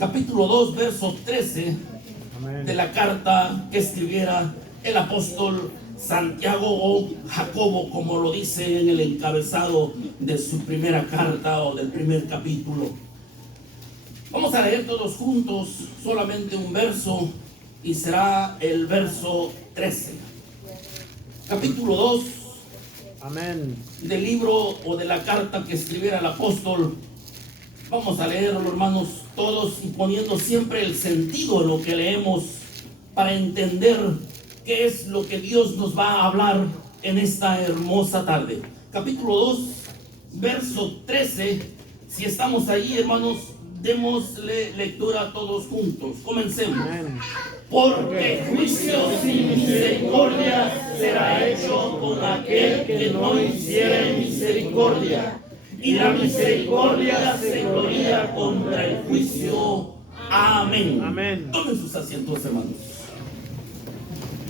capítulo 2, verso 13 Amén. de la carta que escribiera el apóstol Santiago o Jacobo, como lo dice en el encabezado de su primera carta o del primer capítulo. Vamos a leer todos juntos solamente un verso y será el verso 13. Capítulo 2 Amén. del libro o de la carta que escribiera el apóstol. Vamos a leerlo, hermanos, todos y poniendo siempre el sentido de lo que leemos para entender qué es lo que Dios nos va a hablar en esta hermosa tarde. Capítulo 2, verso 13. Si estamos ahí, hermanos, démosle lectura todos juntos. Comencemos. Amén. Porque juicio sin misericordia será hecho con aquel que no hiciere misericordia, y la misericordia se gloría contra el juicio. Amén. Amén. Tomen sus asientos, hermanos.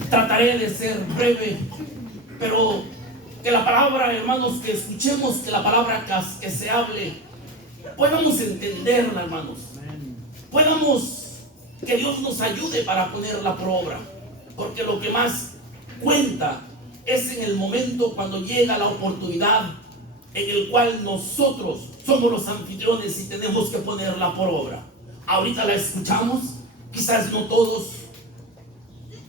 Trataré de ser breve, pero que la palabra, hermanos, que escuchemos, que la palabra que se hable, podamos entenderla, hermanos. Amén. Podamos que Dios nos ayude para ponerla por obra, porque lo que más cuenta es en el momento cuando llega la oportunidad en el cual nosotros somos los anfitriones y tenemos que ponerla por obra. Ahorita la escuchamos, quizás no todos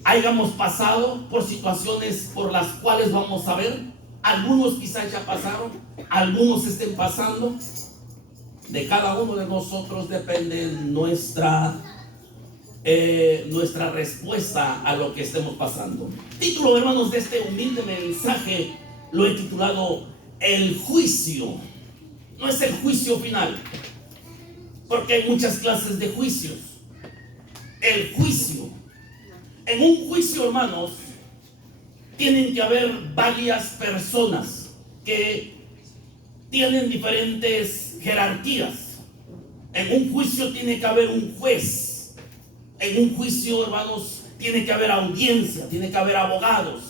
hayamos pasado por situaciones por las cuales vamos a ver. Algunos quizás ya pasaron, algunos estén pasando. De cada uno de nosotros depende nuestra respuesta a lo que estemos pasando. Título, hermanos, de este humilde mensaje lo he titulado El juicio. No es el juicio final, porque hay muchas clases de juicios. El juicio. En un juicio, hermanos, tienen que haber varias personas que tienen diferentes jerarquías. En un juicio tiene que haber un juez. En un juicio, hermanos, tiene que haber audiencia, tiene que haber abogados,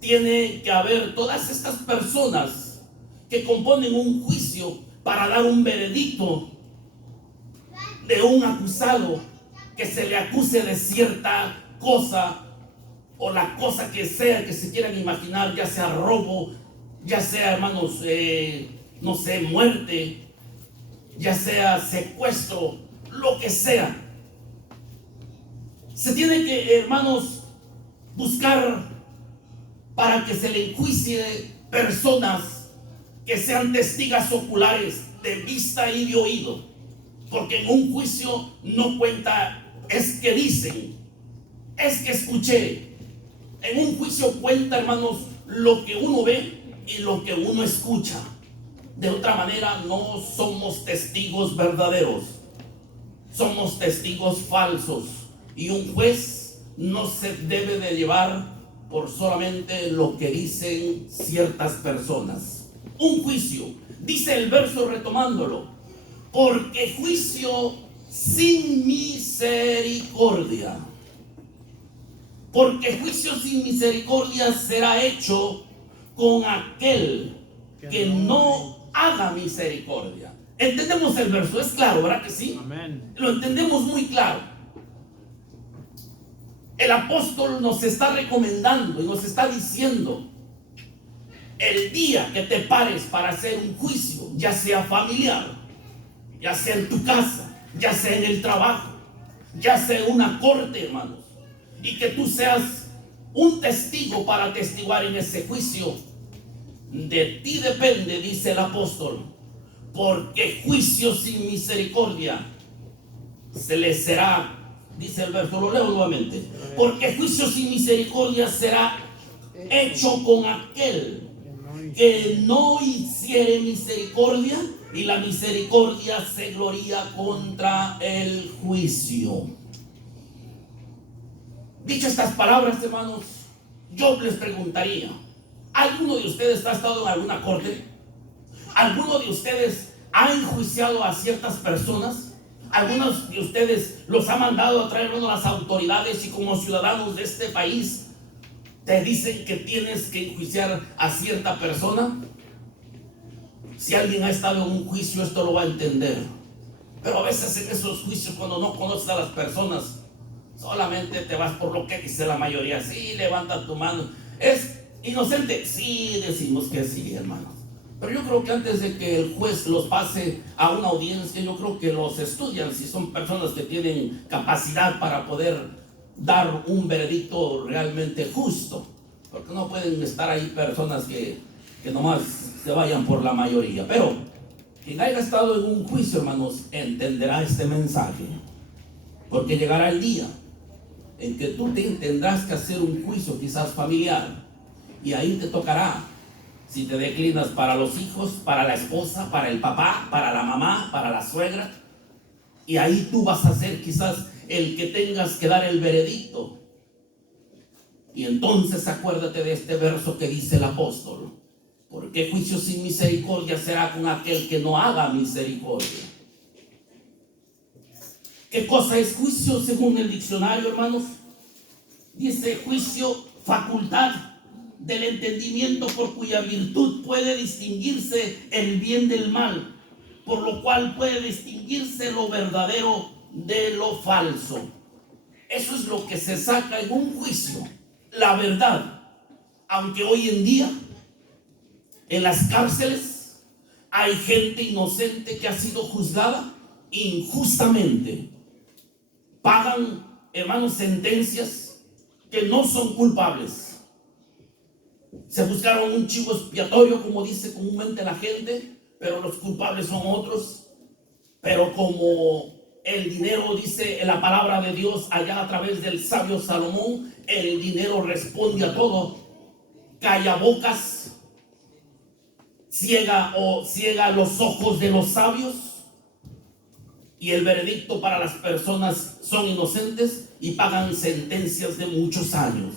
tiene que haber todas estas personas que componen un juicio para dar un veredicto de un acusado que se le acuse de cierta cosa o la cosa que sea que se quieran imaginar, ya sea robo, ya sea, hermanos, no sé, muerte, ya sea secuestro, lo que sea. Se tiene que, hermanos, buscar para que se le enjuicie personas que sean testigos oculares de vista y de oído, porque en un juicio no cuenta es que dicen, es que escuché. En un juicio cuenta, hermanos, lo que uno ve y lo que uno escucha. De otra manera no somos testigos verdaderos, somos testigos falsos. Y un juez no se debe de llevar por solamente lo que dicen ciertas personas. Un juicio, dice el verso retomándolo, porque juicio sin misericordia. Porque juicio sin misericordia será hecho con aquel que no haga misericordia. ¿Entendemos el verso? ¿Es claro, verdad que sí? Amén. Lo entendemos muy claro. El apóstol nos está recomendando y nos está diciendo: el día que te pares para hacer un juicio, ya sea familiar, ya sea en tu casa, ya sea en el trabajo, ya sea en una corte, hermanos, y que tú seas un testigo para testiguar en ese juicio, de ti depende, dice el apóstol, porque juicio sin misericordia se le será. Dice el verso, lo leo nuevamente. Porque juicio sin misericordia será hecho con aquel que no hiciere misericordia, y la misericordia se gloría contra el juicio. Dicho estas palabras, hermanos, yo les preguntaría: ¿alguno de ustedes ha estado en alguna corte? ¿Alguno de ustedes ha enjuiciado a ciertas personas? Algunos de ustedes los ha mandado a traer a las autoridades y como ciudadanos de este país te dicen que tienes que enjuiciar a cierta persona. Si alguien ha estado en un juicio, esto lo va a entender. Pero a veces en esos juicios, cuando no conoces a las personas, solamente te vas por lo que dice la mayoría. Sí, levanta tu mano. ¿Es inocente? Sí, decimos que sí, hermanos. Pero yo creo que antes de que el juez los pase a una audiencia, yo creo que los estudian si son personas que tienen capacidad para poder dar un veredicto realmente justo. Porque no pueden estar ahí personas que nomás se vayan por la mayoría. Pero quien haya estado en un juicio, hermanos, entenderá este mensaje. Porque llegará el día en que tú tendrás que hacer un juicio quizás familiar. Y ahí te tocará, si te declinas para los hijos, para la esposa, para el papá, para la mamá, para la suegra. Y ahí tú vas a ser quizás el que tengas que dar el veredicto. Y entonces acuérdate de este verso que dice el apóstol: ¿por qué juicio sin misericordia será con aquel que no haga misericordia? ¿Qué cosa es juicio según el diccionario, hermanos? Dice: juicio, facultad del entendimiento por cuya virtud puede distinguirse el bien del mal, por lo cual puede distinguirse lo verdadero de lo falso. Eso es lo que se saca en un juicio, la verdad. Aunque hoy en día en las cárceles hay gente inocente que ha sido juzgada injustamente. Pagan, hermanos, sentencias que no son culpables. Se buscaron un chivo expiatorio, como dice comúnmente la gente, pero los culpables son otros. Pero como el dinero, dice en la palabra de Dios allá a través del sabio Salomón, el dinero responde a todo. Calla bocas, ciega los ojos de los sabios. Y el veredicto para las personas son inocentes y pagan sentencias de muchos años.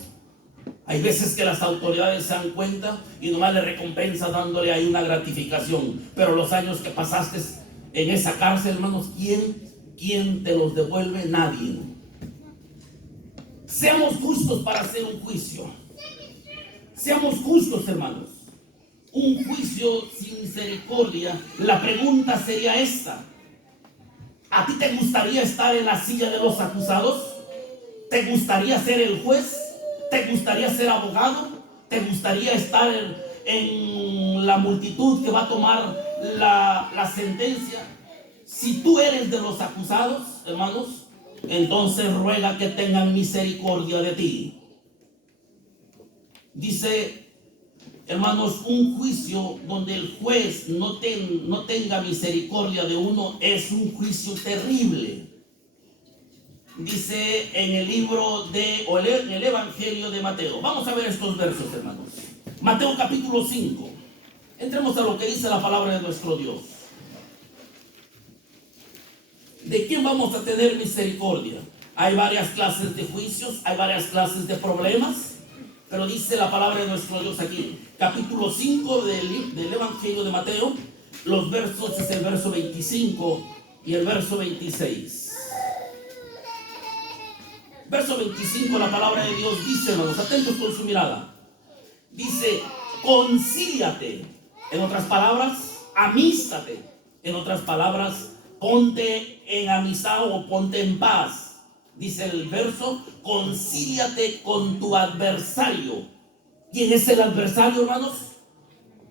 Hay veces que las autoridades se dan cuenta y nomás le recompensa dándole ahí una gratificación. Pero los años que pasaste en esa cárcel, hermanos, ¿quién te los devuelve? Nadie. Seamos justos para hacer un juicio. Seamos justos, hermanos. Un juicio sin misericordia. La pregunta sería esta: ¿a ti te gustaría estar en la silla de los acusados? ¿Te gustaría ser el juez? ¿Te gustaría ser abogado? ¿Te gustaría estar en la multitud que va a tomar la sentencia? Si tú eres de los acusados, hermanos, entonces ruega que tengan misericordia de ti. Dice, hermanos, un juicio donde el juez no tenga misericordia de uno es un juicio terrible. Dice en el libro en el Evangelio de Mateo. Vamos a ver estos versos, hermanos. Mateo capítulo 5. Entremos a lo que dice la palabra de nuestro Dios. ¿De quién vamos a tener misericordia? Hay varias clases de juicios, hay varias clases de problemas, pero dice la palabra de nuestro Dios aquí, capítulo 5 del Evangelio de Mateo. Los versos es el verso 25 y el verso 26. Verso 25, la palabra de Dios dice, hermanos, atentos con su mirada. Dice, concíliate. En otras palabras, amístate. En otras palabras, ponte en amistad o ponte en paz. Dice el verso, concíliate con tu adversario. ¿Quién es el adversario, hermanos?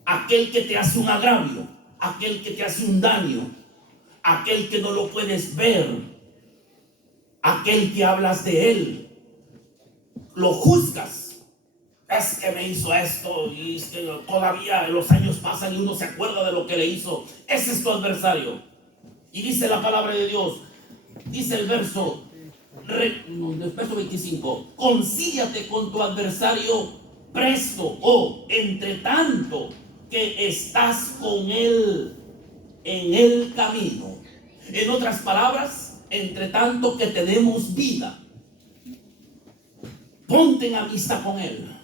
Aquel que te hace un agravio, aquel que te hace un daño, aquel que no lo puedes ver, aquel que hablas de él, lo juzgas. Es que me hizo esto y es que todavía los años pasan y uno se acuerda de lo que le hizo. Ese es tu adversario. Y dice la palabra de Dios, dice el verso 25, concíliate con tu adversario presto o entre tanto que estás con él en el camino. En otras palabras, entre tanto que tenemos vida, ponte en amistad con él.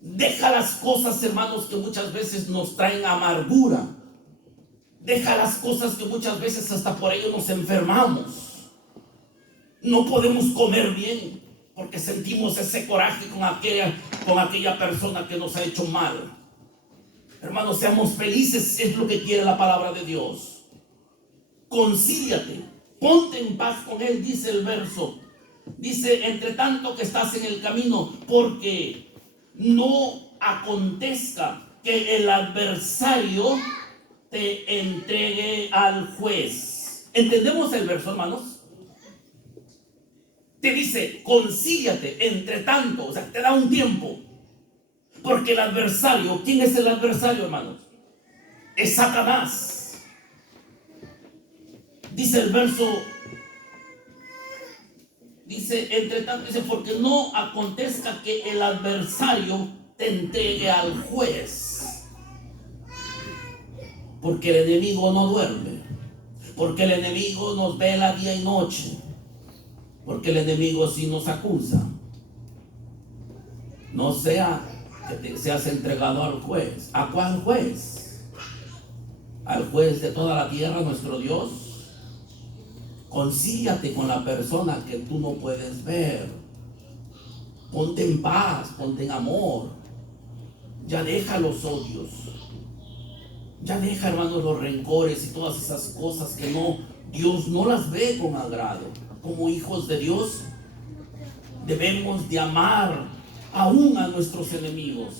Deja las cosas, hermanos, que muchas veces nos traen amargura. Deja las cosas que muchas veces hasta por ello nos enfermamos. No podemos comer bien porque sentimos ese coraje con aquella persona que nos ha hecho mal. Hermanos, seamos felices, es lo que quiere la palabra de Dios. concíliate, ponte en paz con él, dice el verso. Dice, entre tanto que estás en el camino, porque no acontezca que el adversario te entregue al juez. ¿Entendemos el verso, hermanos? Te dice, concíliate, entre tanto, o sea, te da un tiempo. Porque el adversario, ¿quién es el adversario, hermanos? Es Satanás. Dice el verso, dice, entre tanto, dice, porque no acontezca que el adversario te entregue al juez. Porque el enemigo no duerme. Porque el enemigo nos vela día y noche. Porque el enemigo sí nos acusa. No sea que te seas entregado al juez. ¿A cuál juez? Al juez de toda la tierra, nuestro Dios. Concíliate con la persona que tú no puedes ver. Ponte en paz, ponte en amor. Ya deja los odios. Ya deja, hermanos, los rencores y todas esas cosas que Dios no las ve con agrado. Como hijos de Dios, debemos de amar aún a nuestros enemigos.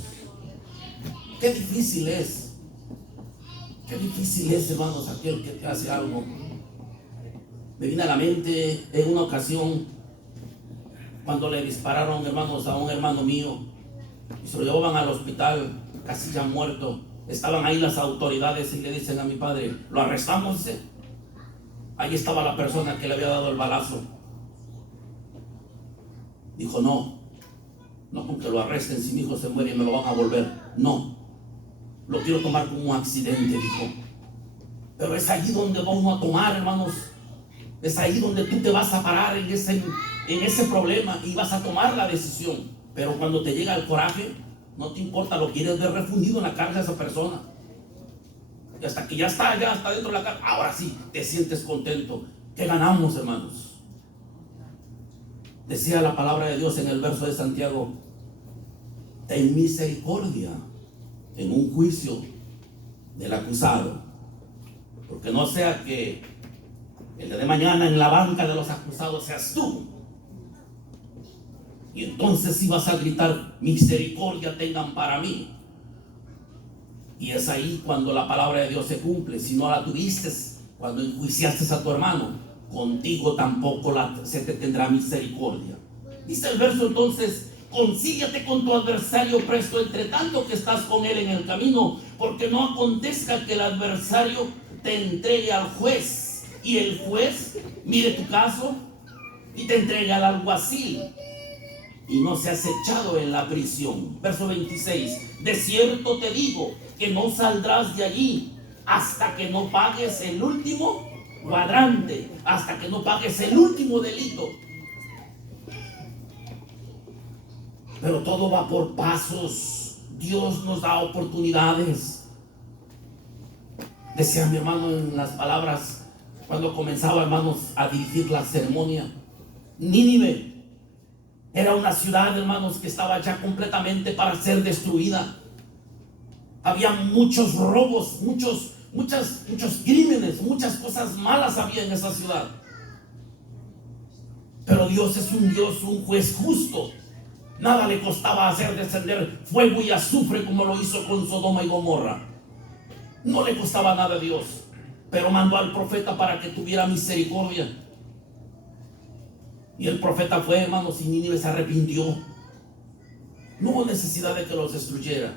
Qué difícil es. Qué difícil es, hermanos, aquel que te hace algo. Me viene a la mente en una ocasión cuando le dispararon, hermanos, a un hermano mío y se lo llevaban al hospital, casi ya muerto. Estaban ahí las autoridades y le dicen a mi padre, ¿lo arrestamos? Dice. Ahí estaba la persona que le había dado el balazo. Dijo, no con que lo arresten, si mi hijo se muere y me lo van a volver. No, lo quiero tomar como un accidente, dijo. Pero es allí donde vamos a tomar, hermanos. Es ahí donde tú te vas a parar en ese problema y vas a tomar la decisión. Pero cuando te llega el coraje, no te importa, lo quieres ver refundido en la cárcel a esa persona. Y hasta que ya está dentro de la cárcel, ahora sí, te sientes contento. ¿Qué ganamos, hermanos? Decía la palabra de Dios en el verso de Santiago, ten misericordia en un juicio del acusado, porque no sea que el día de mañana en la banca de los acusados seas tú. Y entonces sí vas a gritar, misericordia tengan para mí. Y es ahí cuando la palabra de Dios se cumple. Si no la tuviste cuando enjuiciaste a tu hermano, contigo tampoco se te tendrá misericordia. Dice el verso entonces, concíliate con tu adversario presto, entre tanto que estás con él en el camino, porque no acontezca que el adversario te entregue al juez, y el juez mire tu caso y te entregue al alguacil, y no seas echado en la prisión. Verso 26, de cierto te digo que no saldrás de allí hasta que no pagues el último cuadrante, hasta que no pagues el último delito. Pero todo va por pasos. Dios nos da oportunidades. Decía mi hermano en las palabras cuando comenzaba, hermanos, a dirigir la ceremonia, Nínive era una ciudad, hermanos, que estaba ya completamente para ser destruida. Había muchos robos, muchos crímenes, muchas cosas malas había en esa ciudad. Pero Dios es un Dios, un juez justo. Nada le costaba hacer descender fuego y azufre como lo hizo con Sodoma y Gomorra. No le costaba nada a Dios, pero mandó al profeta para que tuviera misericordia. Y el profeta fue, hermanos, y Nínive se arrepintió. No hubo necesidad de que los destruyera.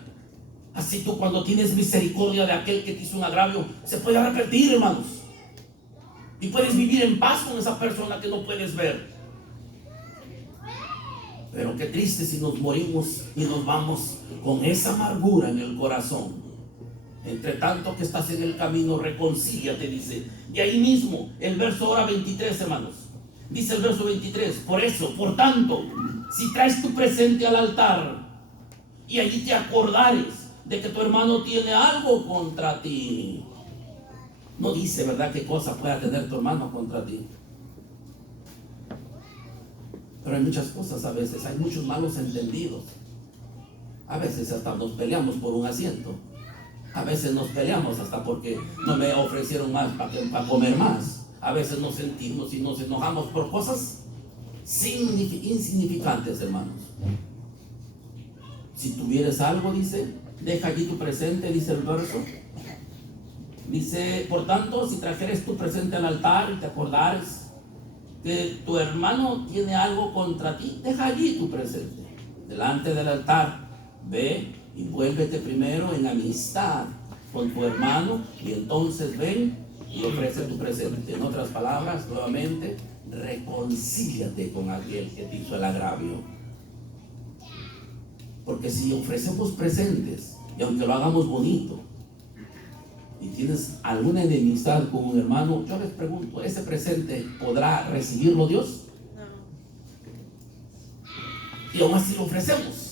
Así tú, cuando tienes misericordia de aquel que te hizo un agravio, se puede arrepentir, hermanos, y puedes vivir en paz con esa persona que no puedes ver. Pero qué triste si nos morimos y nos vamos con esa amargura en el corazón. Entre tanto que estás en el camino, reconcíliate, dice. Y ahí mismo, el verso ahora 23, hermanos. Dice el verso 23, por eso, por tanto, si traes tu presente al altar y allí te acordares de que tu hermano tiene algo contra ti. No dice, ¿verdad?, qué cosa pueda tener tu hermano contra ti. Pero hay muchas cosas a veces, hay muchos malos entendidos. A veces hasta nos peleamos por un asiento. A veces nos peleamos hasta porque no me ofrecieron más para comer más. A veces nos sentimos y nos enojamos por cosas insignificantes, hermanos. Si tuvieras algo, dice, deja allí tu presente, dice el verso. Dice, por tanto, si trajeres tu presente al altar y te acordares que tu hermano tiene algo contra ti, deja allí tu presente delante del altar. Ve y vuélvete primero en amistad con tu hermano y entonces ven y ofrece tu presente. En otras palabras, nuevamente, reconcíliate con aquel que te hizo el agravio. Porque si ofrecemos presentes, y aunque lo hagamos bonito, y tienes alguna enemistad con un hermano, yo les pregunto, ¿ese presente podrá recibirlo Dios? No. Y aún así lo ofrecemos.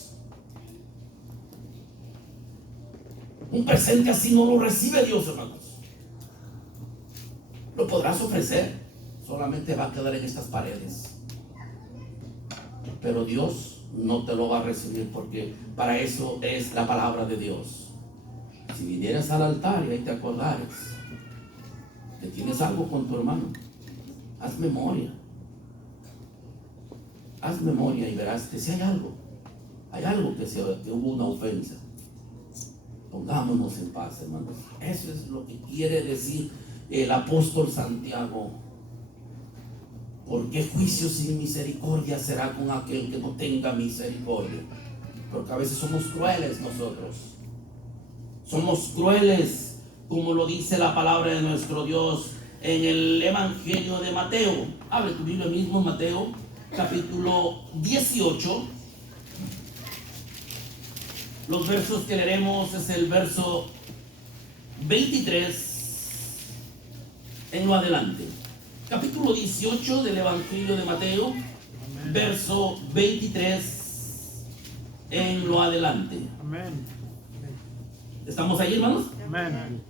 Un presente así no lo recibe Dios, hermanos. Lo podrás ofrecer, solamente va a quedar en estas paredes. Pero Dios no te lo va a recibir, porque para eso es la palabra de Dios. Si vinieras al altar y ahí te acordares que tienes algo con tu hermano, haz memoria. Haz memoria y verás que si hay algo que hubo una ofensa. Pongámonos en paz, hermanos. Eso es lo que quiere decir el apóstol Santiago. ¿Por qué juicio sin misericordia será con aquel que no tenga misericordia? Porque a veces somos crueles nosotros. Somos crueles, como lo dice la palabra de nuestro Dios en el Evangelio de Mateo. Abre tu Biblia mismo, Mateo, capítulo 18. Los versos que leeremos es el verso 23 en lo adelante. Capítulo 18 del Evangelio de Mateo, amén. Verso 23 en lo adelante. Amén. ¿Estamos ahí, hermanos? Amén.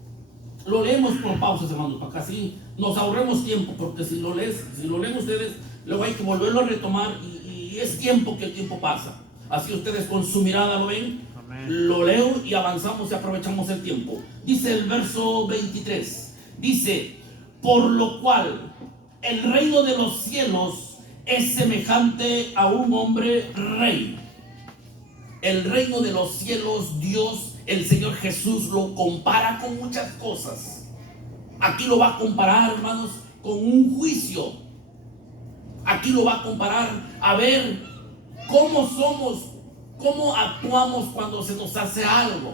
Lo leemos por pausas, hermanos, para que así nos ahorremos tiempo, porque si lo leen ustedes, luego hay que volverlo a retomar y es tiempo que el tiempo pasa. Así ustedes con su mirada lo ven. Amén. Lo leo y avanzamos y aprovechamos el tiempo. Dice el verso 23, dice, por lo cual el reino de los cielos es semejante a un hombre rey. El reino de los cielos, Dios, el Señor Jesús lo compara con muchas cosas. Aquí lo va a comparar, hermanos, con un juicio. Aquí lo va a comparar a ver cómo somos, cómo actuamos cuando se nos hace algo.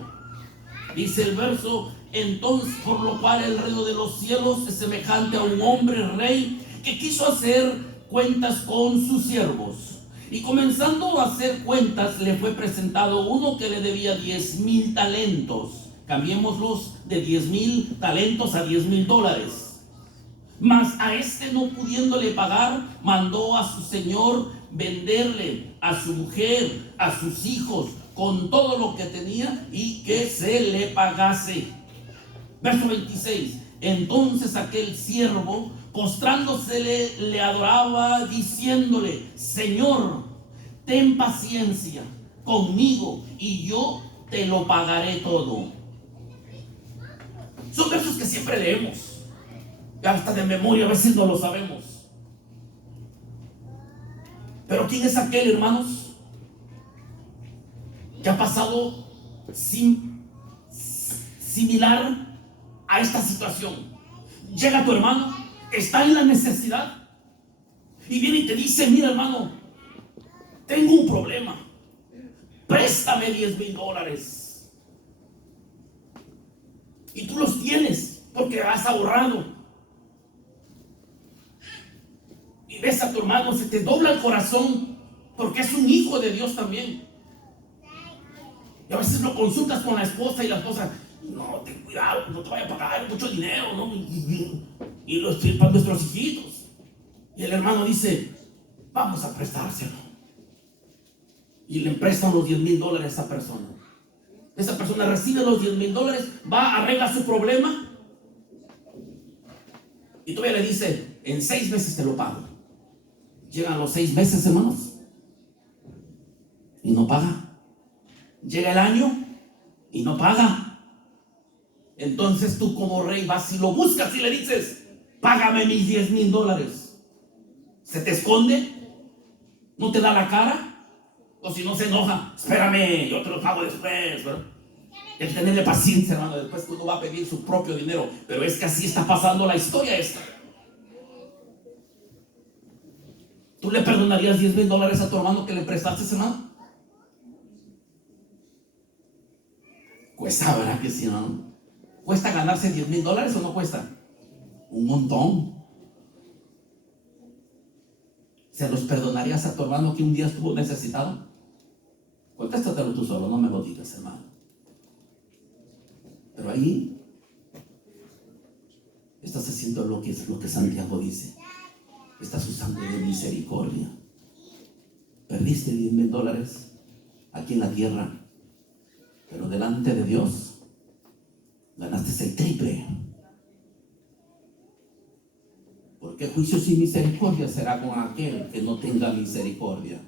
Dice el verso, entonces, por lo cual el reino de los cielos es semejante a un hombre rey que quiso hacer cuentas con sus siervos. Y comenzando a hacer cuentas, le fue presentado uno que le debía 10,000 talentos. Cambiémoslos de 10,000 talentos a $10,000. Mas a este, no pudiéndole pagar, mandó a su señor venderle a su mujer, a sus hijos, con todo lo que tenía, y que se le pagase. Verso 26. Entonces aquel siervo, postrándosele, le adoraba, diciéndole, Señor, ten paciencia conmigo y yo te lo pagaré todo. Son versos que siempre leemos, hasta de memoria a veces no lo sabemos. Pero ¿quién es aquel, hermanos, que ha pasado similar a esta situación? Llega tu hermano, está en la necesidad y viene y te dice, mira, hermano, tengo un problema, préstame $10,000. Y tú los tienes porque has ahorrado. Y ves a tu hermano, se te dobla el corazón porque es un hijo de Dios también. Y a veces lo consultas con la esposa y la esposa, no, ten cuidado, no te vaya a pagar mucho dinero, ¿no? Y los para nuestros hijitos. Y el hermano dice, vamos a prestárselo. Y le prestan los $10,000 a esa persona. Esa persona recibe los $10,000, va, arregla su problema. Y todavía le dice, en 6 meses te lo pago. Llegan los 6 meses, hermanos, y no paga. Llega el año y no paga. Entonces tú como rey vas y lo buscas y le dices, págame mis $10,000. ¿Se te esconde? ¿No te da la cara? O si no se enoja, espérame, yo te lo pago después, ¿verdad? El tenerle paciencia, hermano, después uno va a pedir su propio dinero. Pero es que así está pasando la historia esta. ¿Tú le perdonarías $10,000 a tu hermano que le prestaste, hermano? Cuesta, ¿verdad que sí, hermano? ¿Cuesta ganarse $10,000 o no cuesta? Un montón. ¿Se los perdonarías a tu hermano que un día estuvo necesitado? Contéstatelo tú solo, no me lo digas, hermano. Pero ahí estás haciendo lo que Santiago dice. Estás usando de misericordia. Perdiste $10,000 aquí en la tierra, pero delante de Dios ganaste el triple. Porque juicio sin misericordia será con aquel que no tenga misericordia.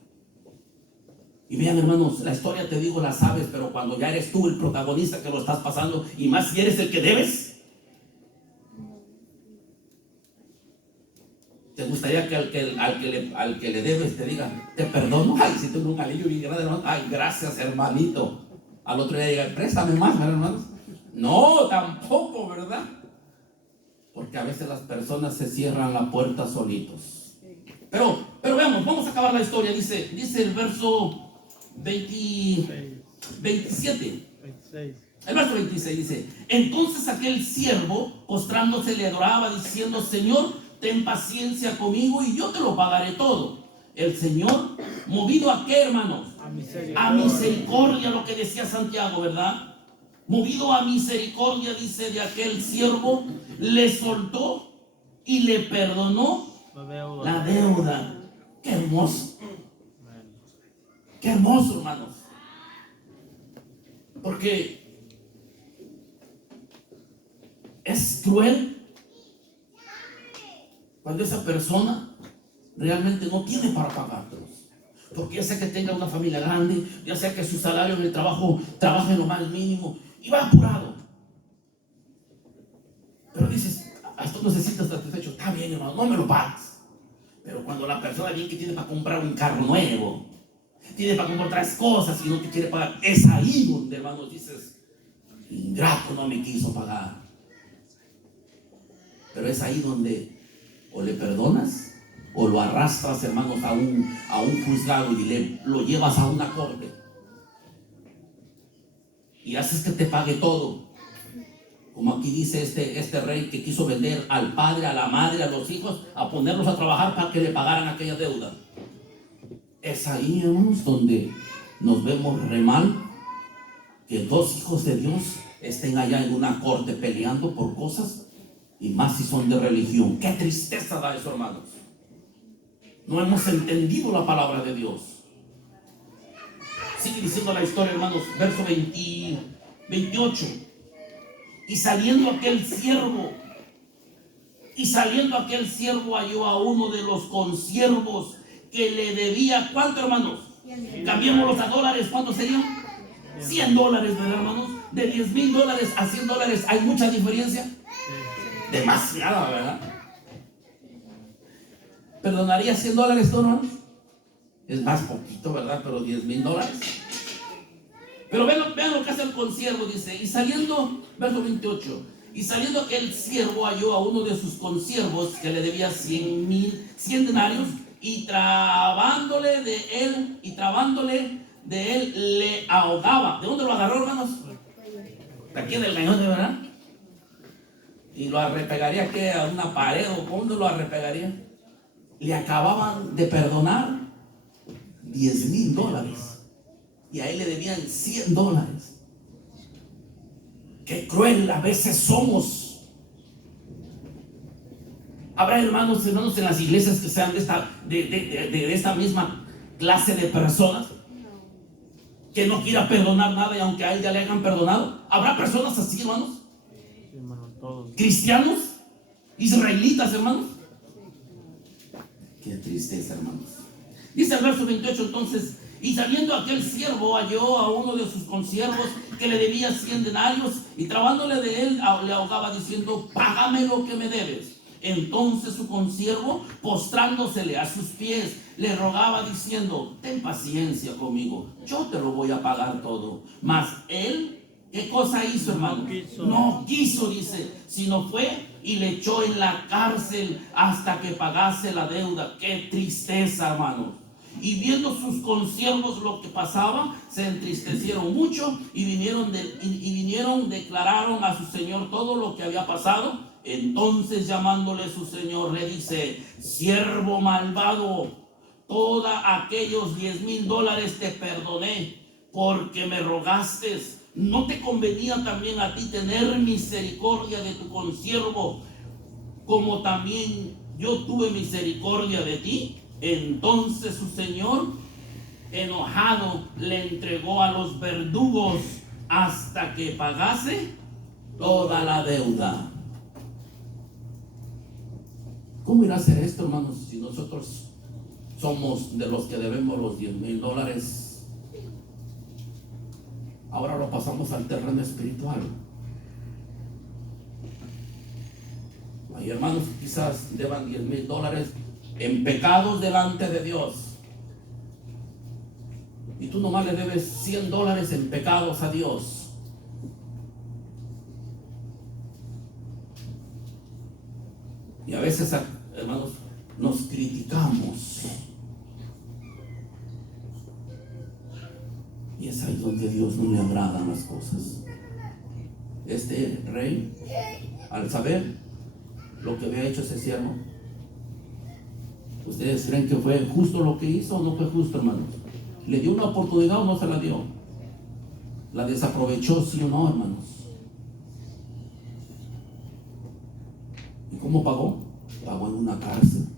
Y vean, hermanos, la historia, te digo, la sabes, pero cuando ya eres tú el protagonista que lo estás pasando, y más si eres el que debes, ¿te gustaría que al que le debes te diga, te perdono? Ay, si tengo un alivio bien grande, hermano. Ay, gracias, hermanito. Al otro día diga, préstame más, hermanos. No, tampoco, ¿verdad? Porque a veces las personas se cierran la puerta solitos. Pero veamos, vamos a acabar la historia. Dice el verso 27. El verso 26 dice: entonces aquel siervo, postrándose, le adoraba, diciendo, Señor, ten paciencia conmigo y yo te lo pagaré todo. El Señor, movido a qué, hermanos, a misericordia, lo que decía Santiago, ¿verdad? Movido a misericordia, dice, de aquel siervo, le soltó y le perdonó la deuda. Qué hermoso. Qué hermoso, hermanos. Porque es cruel cuando esa persona realmente no tiene para pagártelos. Porque ya sea que tenga una familia grande, ya sea que su salario en el trabajo trabaje en lo más mínimo y va apurado. Pero dices, hasta no se siente satisfecho. Está bien, hermano, no me lo pagas. Pero cuando la persona bien que tiene para comprar un carro nuevo, tiene para comprar otras cosas y no te quiere pagar, es ahí donde, hermanos, dices, ingrato, no me quiso pagar. Pero es ahí donde o le perdonas o lo arrastras, hermanos, a un juzgado y lo llevas a una corte y haces que te pague todo. Como aquí dice este rey que quiso vender al padre, a la madre, a los hijos, a ponerlos a trabajar para que le pagaran aquella deuda. Es ahí, hermanos, donde nos vemos re mal que dos hijos de Dios estén allá en una corte peleando por cosas, y más si son de religión. Qué tristeza da eso, hermanos. No hemos entendido la palabra de Dios. Sigue diciendo la historia, hermanos, verso 28. Y saliendo aquel siervo halló a uno de los consiervos que le debía, ¿cuánto, hermanos? Cambiémoslos a dólares, ¿cuánto serían? $100, ¿verdad, hermanos? De $10,000 a $100 hay mucha diferencia. Demasiada, ¿verdad? ¿Perdonaría $100, tú, hermanos? Es más poquito, ¿verdad? Pero $10,000. Pero vean lo que hace el consiervo, dice, y saliendo, verso 28, y saliendo aquel siervo halló a uno de sus consiervos que le debía 100 denarios, y trabándole de él le ahogaba. ¿De dónde lo agarró, hermanos? De aquí del cañón, ¿verdad? Y lo arrepegaría que a una pared, o ¿dónde lo arrepegaría? Le acababan de perdonar $10,000 y a él le debían $100. Qué cruel a veces somos. Habrá hermanos en las iglesias que sean de esta misma clase de personas, que no quiera perdonar nada y aunque a él ya le hayan perdonado. Habrá personas así, hermanos. Sí, hermano, todos. Cristianos, israelitas, hermanos. Qué tristeza, hermanos. Dice el verso 28 entonces: Y saliendo aquel siervo halló a uno de sus consiervos que le debía 100 denarios y trabándole de él le ahogaba diciendo: págame lo que me debes. Entonces su consiervo, postrándosele a sus pies, le rogaba diciendo: ten paciencia conmigo, yo te lo voy a pagar todo. Mas él, ¿qué cosa hizo, hermano? No quiso, dice, sino fue y le echó en la cárcel hasta que pagase la deuda. Qué tristeza, hermano. Y viendo sus consiervos lo que pasaba, se entristecieron mucho y vinieron, declararon a su señor todo lo que había pasado. Entonces, llamándole su señor, le dice: siervo malvado, todos aquellos $10,000 te perdoné porque me rogaste. ¿No te convenía también a ti tener misericordia de tu consiervo, como también yo tuve misericordia de ti? Entonces su señor, enojado, le entregó a los verdugos hasta que pagase toda la deuda. ¿Cómo irá a ser esto, hermanos, si nosotros somos de los que debemos los $10,000? Ahora lo pasamos al terreno espiritual. Hay hermanos que quizás deban $10,000 en pecados delante de Dios, y tú nomás le debes $100 en pecados a Dios. Y a veces, hermanos, nos criticamos, y es ahí donde Dios no le agradan las cosas. Este rey, al saber lo que había hecho ese siervo, ¿ustedes creen que fue justo lo que hizo o no fue justo, hermanos? ¿Le dio una oportunidad o no se la dio? ¿La desaprovechó, sí o no, hermanos? ¿Y cómo pagó? Pagó en una cárcel.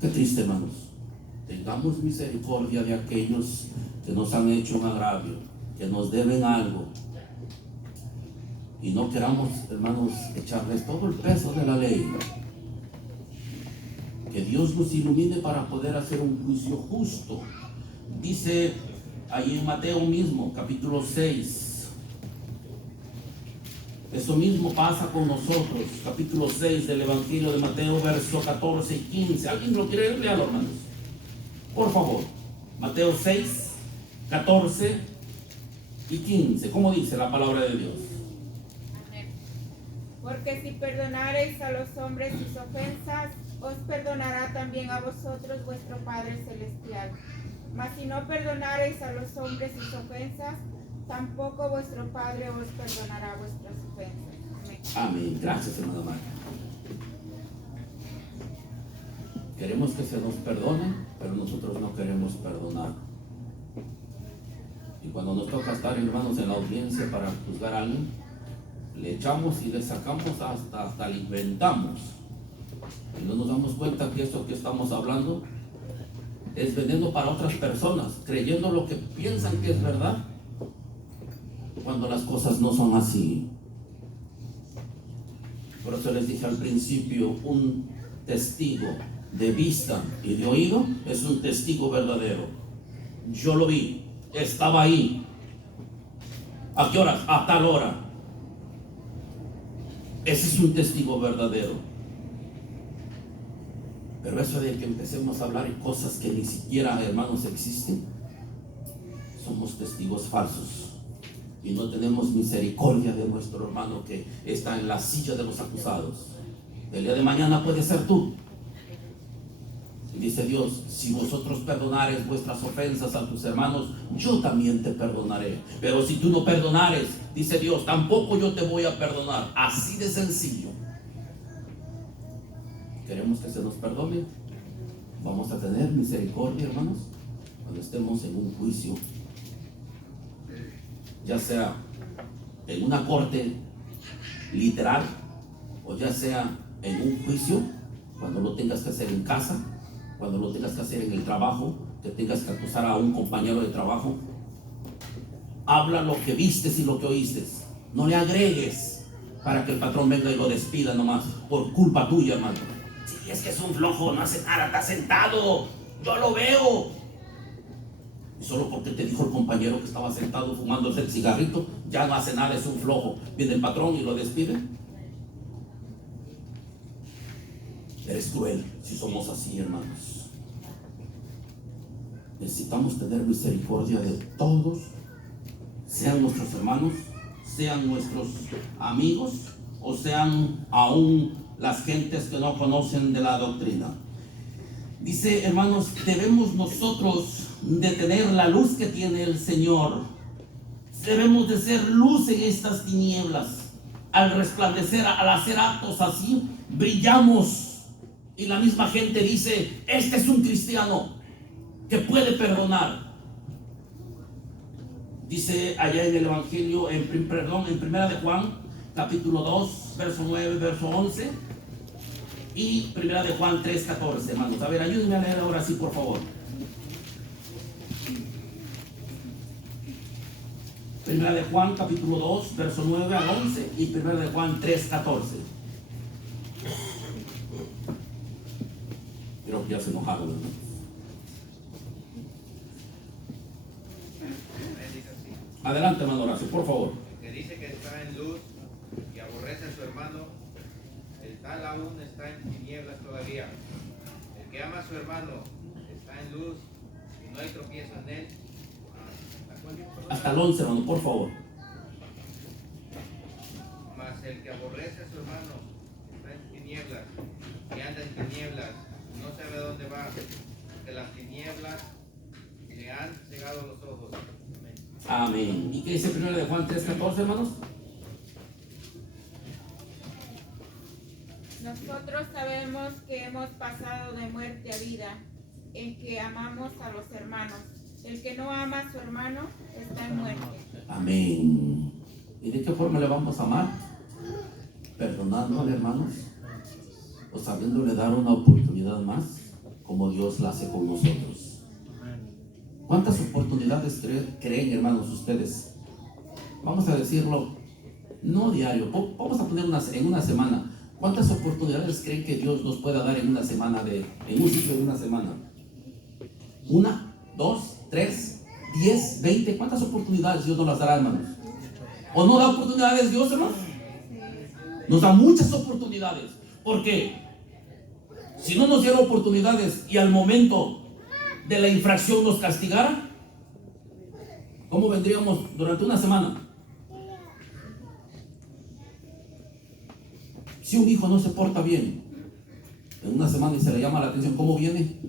Qué triste, hermanos. Tengamos misericordia de aquellos que nos han hecho un agravio, que nos deben algo, y no queramos, hermanos, echarles todo el peso de la ley. Que Dios nos ilumine para poder hacer un juicio justo. Dice ahí en Mateo mismo, capítulo 6. Eso mismo pasa con nosotros. Capítulo 6 del Evangelio de Mateo, verso 14 y 15. ¿Alguien lo quiere leer, hermanos? Por favor. Mateo 6, 14 y 15. ¿Cómo dice la palabra de Dios? Porque si perdonareis a los hombres sus ofensas, os perdonará también a vosotros vuestro Padre Celestial. Mas si no perdonareis a los hombres sus ofensas, tampoco vuestro Padre os perdonará vuestras ofensas. Amén. Amén. Gracias, hermana María. Queremos que se nos perdone, pero nosotros no queremos perdonar. Y cuando nos toca estar, hermanos, en la audiencia para juzgar a alguien, le echamos y le sacamos hasta le inventamos. Y no nos damos cuenta que esto que estamos hablando es veneno para otras personas, creyendo lo que piensan que es verdad, cuando las cosas no son así. Por eso les dije al principio, un testigo de vista y de oído es un testigo verdadero. Yo lo vi, estaba ahí. ¿A qué horas? A tal hora. Ese es un testigo verdadero. Pero eso de que empecemos a hablar de cosas que ni siquiera, hermanos, existen, somos testigos falsos y no tenemos misericordia de nuestro hermano que está en la silla de los acusados. El día de mañana puede ser tú. Y dice Dios: si vosotros perdonares vuestras ofensas a tus hermanos, yo también te perdonaré. Pero si tú no perdonares, dice Dios, tampoco yo te voy a perdonar. Así de sencillo. Queremos que se nos perdone. Vamos a tener misericordia, hermanos, cuando estemos en un juicio, ya sea en una corte literal o ya sea en un juicio, cuando lo tengas que hacer en casa, cuando lo tengas que hacer en el trabajo, que tengas que acusar a un compañero de trabajo. Habla lo que vistes y lo que oíste. No le agregues para que el patrón venga y lo despida nomás por culpa tuya, hermano. Sí, es que es un flojo, no hace nada, está sentado, yo lo veo. Y solo porque te dijo el compañero que estaba sentado fumándose el cigarrito, ya no hace nada, es un flojo. Viene el patrón y lo despide. Eres cruel si somos así, hermanos. Necesitamos tener misericordia de todos, sean nuestros hermanos, sean nuestros amigos o sean aún las gentes que no conocen de la doctrina. Dice, hermanos, debemos nosotros de tener la luz que tiene el Señor. Debemos de ser luz en estas tinieblas. Al resplandecer, al hacer actos así, brillamos. Y la misma gente dice, este es un cristiano que puede perdonar. Dice allá en el Evangelio, en Primera de Juan, capítulo 2, verso 9, verso 11. Y Primera de Juan 3, 14, hermanos. A ver, ayúdenme a leer ahora sí, por favor. Primera de Juan, capítulo 2, verso 9 al 11. Y Primera de Juan 3, 14. Creo que ya se enojaron, hermanos. Adelante, hermano Horacio, por favor. Que dice que está en luz y aborrece a su hermano, el tal aún está en tinieblas todavía. El que ama a su hermano está en luz y no hay tropiezo en él. Hasta el 11, hermano, por favor. Mas el que aborrece a su hermano está en tinieblas y anda en tinieblas, no sabe a dónde va, porque las tinieblas le han cegado los ojos. Amén. ¿Y qué dice 1 de Juan 3, 14, hermanos? Nosotros sabemos que hemos pasado de muerte a vida, en que amamos a los hermanos. El que no ama a su hermano está en muerte. Amén. ¿Y de qué forma le vamos a amar? Perdonándole, hermanos, o sabiéndole dar una oportunidad más, como Dios la hace con nosotros. ¿Cuántas oportunidades creen, hermanos, ustedes? Vamos a decirlo, no diario, vamos a poner en una semana. ¿Cuántas oportunidades creen que Dios nos pueda dar en una semana, en un ciclo de una semana? ¿Una, dos, 3, 10, 20? ¿Cuántas oportunidades Dios nos las dará, hermanos? ¿O no da oportunidades Dios, hermanos? Nos da muchas oportunidades, porque si no nos diera oportunidades y al momento de la infracción nos castigara, ¿cómo vendríamos durante una semana? Si un hijo no se porta bien en una semana y se le llama la atención, ¿cómo viene?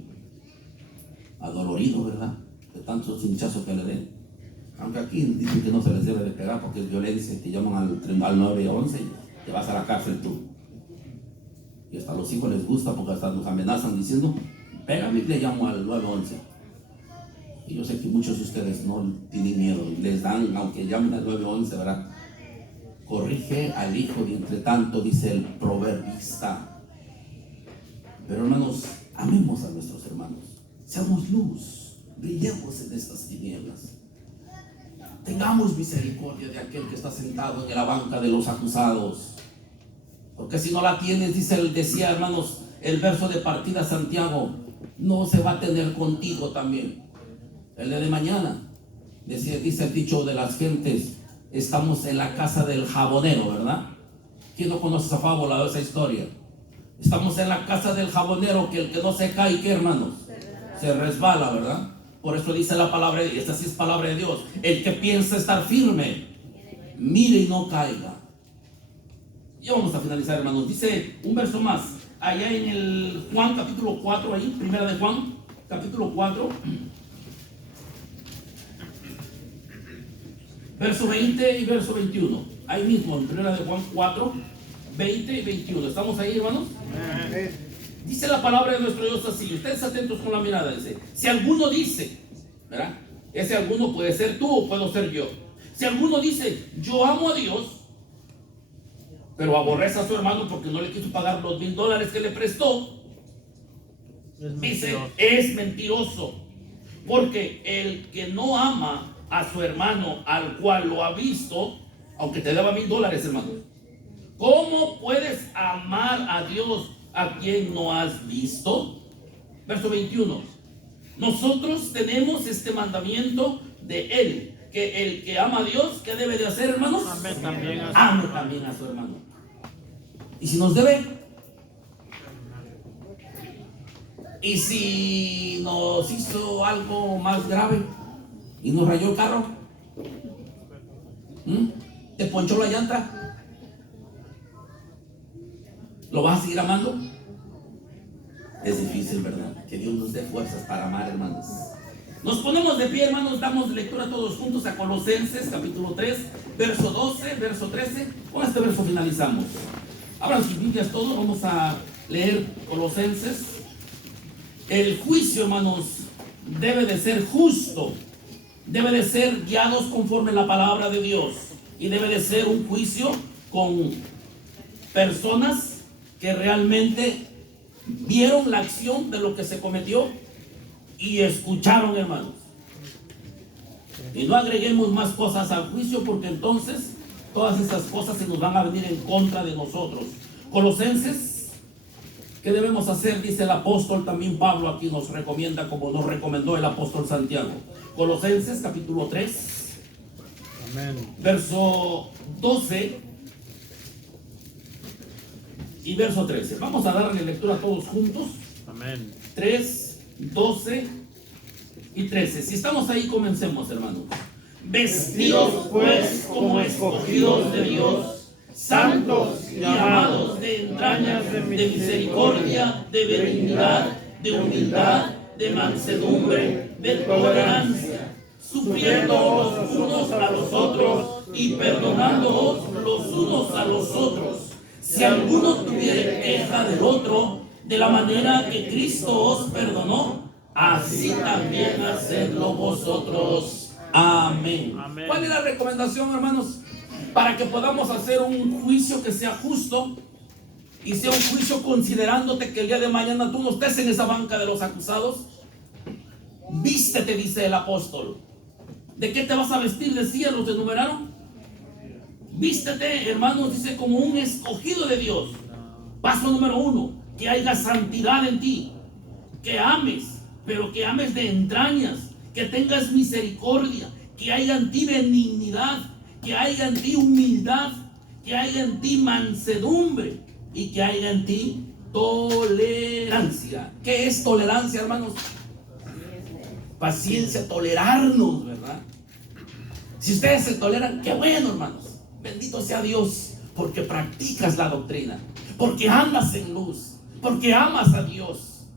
Adolorido, ¿verdad? De tantos hinchazos que le den. Aunque aquí dicen que no se les debe de pegar porque es violencia, que llaman al 911 y te vas a la cárcel tú. Y hasta a los hijos les gusta porque hasta nos amenazan diciendo, pégame y le llamo al 911. Y yo sé que muchos de ustedes no tienen miedo, les dan, aunque llamen al 911, ¿verdad? Corrige al hijo y entre tanto, dice el proverbista. Pero hermanos, amemos a nuestros hermanos. Seamos luz, brillemos en estas tinieblas. Tengamos misericordia de aquel que está sentado en la banca de los acusados. Porque si no la tienes, decía, hermanos, el verso de partida Santiago, no se va a tener contigo también. El de mañana, dice el dicho de las gentes, estamos en la casa del jabonero, ¿verdad? ¿Quién no conoce esa fábula o esa historia? Estamos en la casa del jabonero, que el que no se cae, ¿qué, hermanos? Se resbala, ¿verdad? Por eso dice la palabra, y esta sí es palabra de Dios, el que piensa estar firme, mire y no caiga. Ya vamos a finalizar, hermanos. Dice un verso más, allá en el Juan capítulo 4, ahí, Primera de Juan, capítulo 4, verso 20 y verso 21. Ahí mismo, en Primera de Juan 4, 20 y 21. ¿Estamos ahí, hermanos? Dice la palabra de nuestro Dios así. Ustedes atentos con la mirada. Dice, si alguno dice, ¿verdad? Ese alguno puede ser tú o puedo ser yo. Si alguno dice, yo amo a Dios, pero aborrece a su hermano porque no le quiso pagar los $1,000 que le prestó, dice, es mentiroso. Porque el que no ama a su hermano al cual lo ha visto, aunque te deba $1,000, hermano, ¿cómo puedes amar a Dios a quien no has visto. Verso 21. Nosotros tenemos este mandamiento de Él, que el que ama a Dios, ¿qué debe de hacer, hermanos? Ame también a su Ame hermano. también a su hermano. Y si nos debe, y si nos hizo algo más grave y nos rayó el carro, te ponchó la llanta, ¿lo vas a seguir amando? Es difícil, ¿verdad? Que Dios nos dé fuerzas para amar, hermanos. Nos ponemos de pie, hermanos, damos lectura todos juntos a Colosenses, capítulo 3, verso 12, verso 13. Con este verso finalizamos. Abran sus Biblias todos, vamos a leer Colosenses. El juicio, hermanos, debe de ser justo, debe de ser guiados conforme a la palabra de Dios, y debe de ser un juicio con personas que realmente vieron la acción de lo que se cometió y escucharon, hermanos. Y no agreguemos más cosas al juicio, porque entonces todas esas cosas se nos van a venir en contra de nosotros. Colosenses, ¿qué debemos hacer? Dice el apóstol, también Pablo aquí nos recomienda, como nos recomendó el apóstol Santiago. Colosenses capítulo 3, Amén. verso 12 y verso 13. Vamos a darle lectura todos juntos. Amén. 3, 12 y 13. Si estamos ahí, comencemos, hermanos. Vestidos pues como escogidos de Dios, santos y amados, de entrañas de misericordia, de benignidad, de humildad, de mansedumbre, de tolerancia, sufriendo los unos a los otros y perdonándoos los unos a los otros, si alguno tuviere queja del otro, de la manera que Cristo os perdonó, así también hacedlo vosotros. Amén. Amén. ¿Cuál es la recomendación, hermanos? Para que podamos hacer un juicio que sea justo y sea un juicio considerándote que el día de mañana tú no estés en esa banca de los acusados. Vístete, dice el apóstol. ¿De qué te vas a vestir? Decía, los enumeraron. Vístete, hermanos, dice, como un escogido de Dios. Paso número 1, que haya santidad en ti, que ames, pero que ames de entrañas, que tengas misericordia, que haya en ti benignidad, que haya en ti humildad, que haya en ti mansedumbre y que haya en ti tolerancia. ¿Qué es tolerancia, hermanos? Paciencia, tolerarnos, ¿verdad? Si ustedes se toleran, qué bueno, hermanos. Bendito sea Dios, porque practicas la doctrina, porque andas en luz, porque amas a Dios.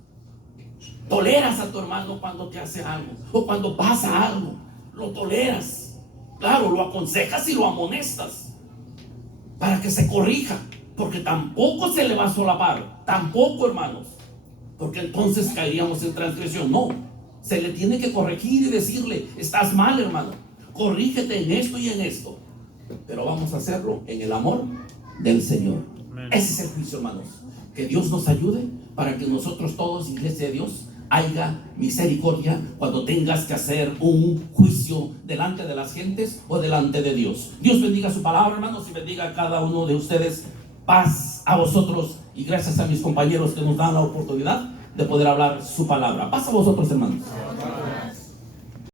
Toleras a tu hermano cuando te hace algo o cuando pasa algo, lo toleras. Claro, lo aconsejas y lo amonestas para que se corrija, porque tampoco se le va a solapar, tampoco, hermanos, porque entonces caeríamos en transgresión. No, se le tiene que corregir y decirle: estás mal, hermano, corrígete en esto y en esto. Pero vamos a hacerlo en el amor del Señor. Amén. Ese es el juicio, hermanos. Que Dios nos ayude para que nosotros todos, iglesia de Dios, haya misericordia cuando tengas que hacer un juicio delante de las gentes o delante de Dios. Dios bendiga su palabra, hermanos, y bendiga a cada uno de ustedes. Paz a vosotros, y gracias a mis compañeros que nos dan la oportunidad de poder hablar su palabra. Paz a vosotros, hermanos.